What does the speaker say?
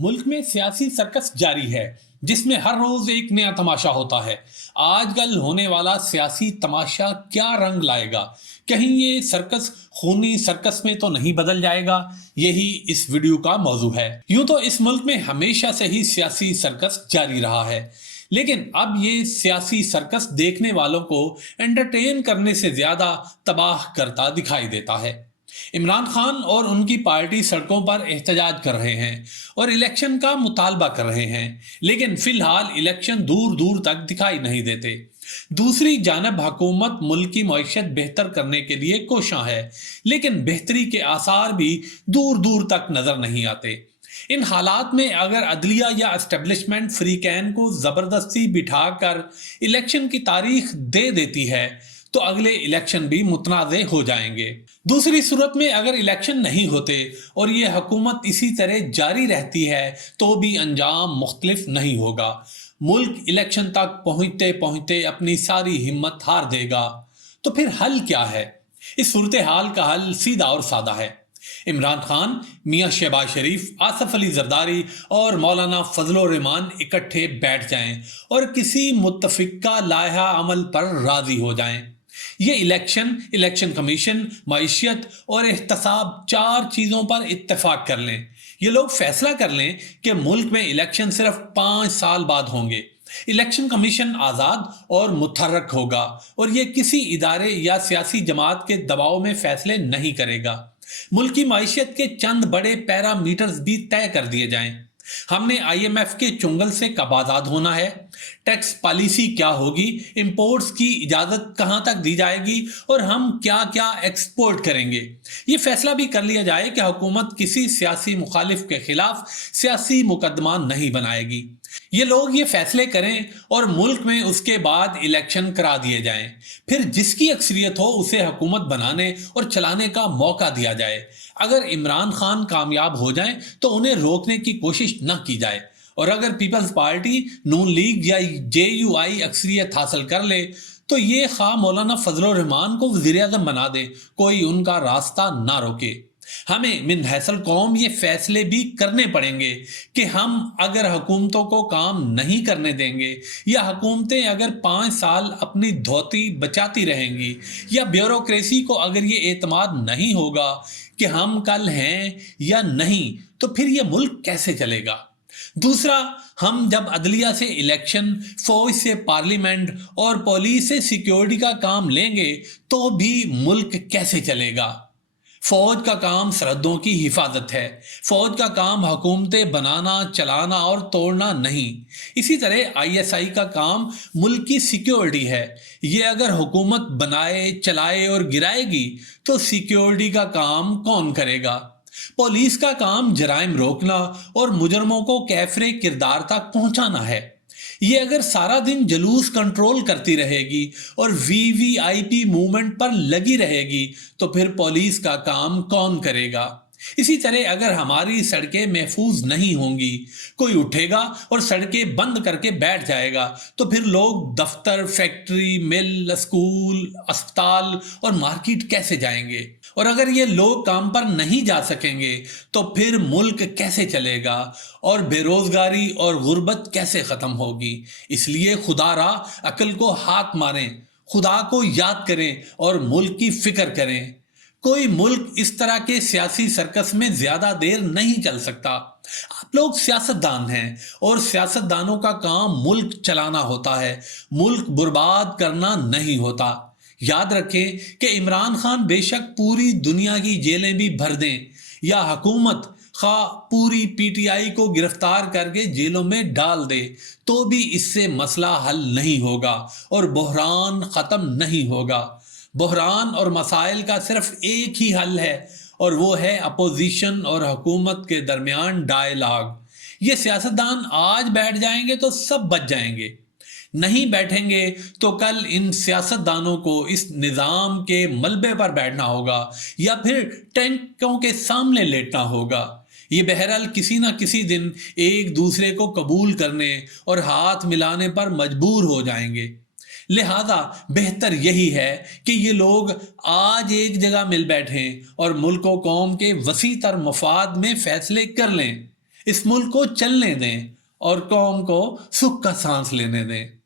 मुल्क में सियासी सर्कस जारी है जिसमें हर रोज एक नया तमाशा होता है। आजकल होने वाला सियासी तमाशा क्या रंग लाएगा? कहीं ये सर्कस खूनी सर्कस में तो नहीं बदल जाएगा? यही इस वीडियो का मौजू है। यूं तो इस मुल्क में हमेशा से ही सियासी सर्कस जारी रहा है, लेकिन अब ये सियासी सर्कस देखने वालों को एंटरटेन करने से ज्यादा तबाह करता दिखाई देता है। इमरान खान और उनकी पार्टी सड़कों पर एहतजाज कर रहे हैं और इलेक्शन का मुतालबा कर रहे हैं, लेकिन फिलहाल इलेक्शन दूर दूर तक दिखाई नहीं देते। दूसरी जानब हुकूमत मुल्क की मईशत बेहतर करने के लिए कोशां है, लेकिन बेहतरी के आसार भी दूर दूर तक नजर नहीं आते। इन हालात में अगर अदलिया या एस्टेब्लिशमेंट फ्री कैन को जबरदस्ती बिठाकर इलेक्शन की तारीख दे देती है तो अगले इलेक्शन भी मुतनाज़े हो जाएंगे। दूसरी सूरत में अगर इलेक्शन नहीं होते और ये हुकूमत इसी तरह जारी रहती है तो भी अंजाम मुख्तलिफ नहीं होगा। मुल्क इलेक्शन तक पहुंचते पहुंचते अपनी सारी हिम्मत हार देगा। तो फिर हल क्या है? इस सूरत हाल का हल सीधा और सादा है। इमरान खान, मियां शहबाज शरीफ, आसफ अली जरदारी और मौलाना फजल रहमान इकट्ठे बैठ जाएं और किसी मुत्तफिका लाया अमल पर राजी हो जाएं। ये इलेक्शन कमीशन, मईशत और एहतसाब चार चीजों पर इत्तेफाक कर लें। ये लोग फैसला कर लें कि मुल्क में इलेक्शन सिर्फ 5 साल बाद होंगे। इलेक्शन कमीशन आज़ाद और मुतहर्रक होगा और ये किसी इदारे या सियासी जमात के दबाव में फैसले नहीं करेगा। मुल्क की मईशत के चंद बड़े पैरामीटर्स भी तय कर दिए जाएं। हमने IMF के चुंगल से कब आजाद होना है, टैक्स पॉलिसी क्या होगी, इंपोर्ट्स की इजाजत कहां तक दी जाएगी और हम क्या क्या एक्सपोर्ट करेंगे। ये फैसला भी कर लिया जाए कि हुकूमत किसी सियासी मुखालिफ के खिलाफ सियासी मुकदमा नहीं बनाएगी। ये लोग ये फैसले करें और मुल्क में उसके बाद इलेक्शन करा दिए जाएं। फिर जिसकी अक्सरियत हो उसे हुकूमत बनाने और चलाने का मौका दिया जाए। अगर इमरान खान कामयाब हो जाएं तो उन्हें रोकने की कोशिश न की जाए, और अगर पीपल्स पार्टी, नून लीग या JUI अक्सरियत हासिल कर ले तो ये खा मौलाना फजल रहमान को वज़ीर आज़म बना दे, कोई उनका रास्ता ना रोके। हमें मिन हैसल कौम ये फैसले भी करने पड़ेंगे कि हम अगर हुकूमतों को काम नहीं करने देंगे या हुकूमतें अगर 5 साल अपनी धोती बचाती रहेंगी या ब्यूरोक्रेसी को अगर ये एतमाद नहीं होगा कि हम कल हैं या नहीं, तो फिर ये मुल्क कैसे चलेगा? दूसरा, हम जब अदलिया से इलेक्शन, फौज से पार्लियामेंट और पुलिस से सिक्योरिटी का काम लेंगे तो भी मुल्क कैसे चलेगा? फौज का काम सरहदों की हिफाजत है। फौज का काम हुकूमतें बनाना, चलाना और तोड़ना नहीं। इसी तरह ISI का काम मुल्क की सिक्योरिटी है। ये अगर हुकूमत बनाए, चलाए और गिराएगी तो सिक्योरिटी का काम कौन करेगा? पुलिस का काम जराइम रोकना और मुजरमों को कैफरे किरदार तक पहुंचाना है। ये अगर सारा दिन जुलूस कंट्रोल करती रहेगी और VVIP मूवमेंट पर लगी रहेगी तो फिर पुलिस का काम कौन करेगा? इसी तरह अगर हमारी सड़कें महफूज नहीं होंगी, कोई उठेगा और सड़कें बंद करके बैठ जाएगा तो फिर लोग दफ्तर, फैक्ट्री, मिल, स्कूल, अस्पताल और मार्केट कैसे जाएंगे? और अगर ये लोग काम पर नहीं जा सकेंगे तो फिर मुल्क कैसे चलेगा और बेरोजगारी और गुर्बत कैसे खत्म होगी? इसलिए खुदारा अकल को हाथ मारें, खुदा को याद करें और मुल्क की फिक्र करें। कोई मुल्क इस तरह के सियासी सर्कस में ज्यादा देर नहीं चल सकता। आप लोग सियासतदान हैं और सियासतदानों का काम मुल्क चलाना होता है, मुल्क बर्बाद करना नहीं होता। याद रखें कि इमरान खान बेशक पूरी दुनिया की जेलें भी भर दें या हुकूमत खा पूरी PTI को गिरफ्तार करके जेलों में डाल दे, तो भी इससे मसला हल नहीं होगा और बहरान खत्म नहीं होगा। बहरान और मसाइल का सिर्फ एक ही हल है और वो है अपोजिशन और हुकूमत के दरमियान डायलॉग। ये सियासतदान आज बैठ जाएंगे तो सब बच जाएंगे, नहीं बैठेंगे तो कल इन सियासतदानों को इस निज़ाम के मलबे पर बैठना होगा या फिर टैंकों के सामने लेटना होगा। ये बहरहाल किसी न किसी दिन एक दूसरे को कबूल करने और हाथ मिलाने पर मजबूर हो जाएंगे। लिहाजा बेहतर यही है कि ये लोग आज एक जगह मिल बैठें और मुल्क व कौम के वसी तर मफाद में फैसले कर लें। اس ملک کو چلنے دیں اور قوم کو سکھ کا سانس لینے دیں.